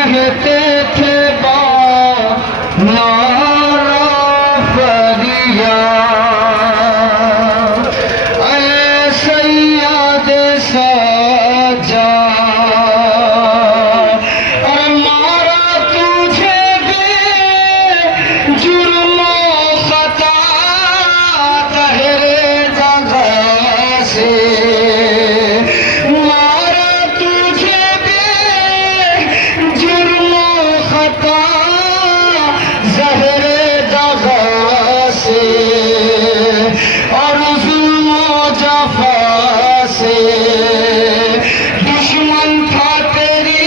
कहते थे बा नारा फरियाद, ऐ सैयद सज्जाद, और मारा तुझे बे जुर्म खता तहरे जगह से, मारा तुझे बे जुर्म खता ज़हरे जगह से, और जुल्म जफा से। दुश्मन था तेरी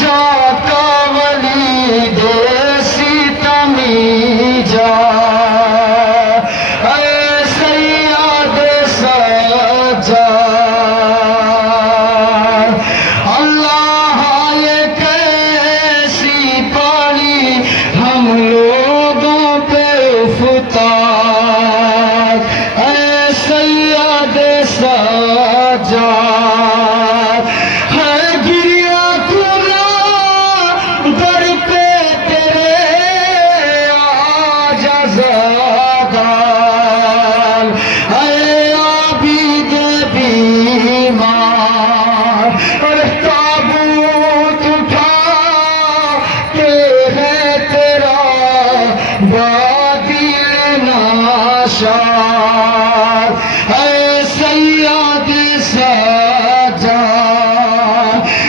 जाका वली देसी तमीजा, ऐ सैयद सज्जाद। अल्लाह ये कैसी पाली हम लोगों पे फुतार, ऐ सैयद सज्जाद। है गिरिया खुदा दर पे तेरे आज आज़ादार, है आबिद बीमार, और ताबूत उठाते हैं तेरा बादिल नाशार, है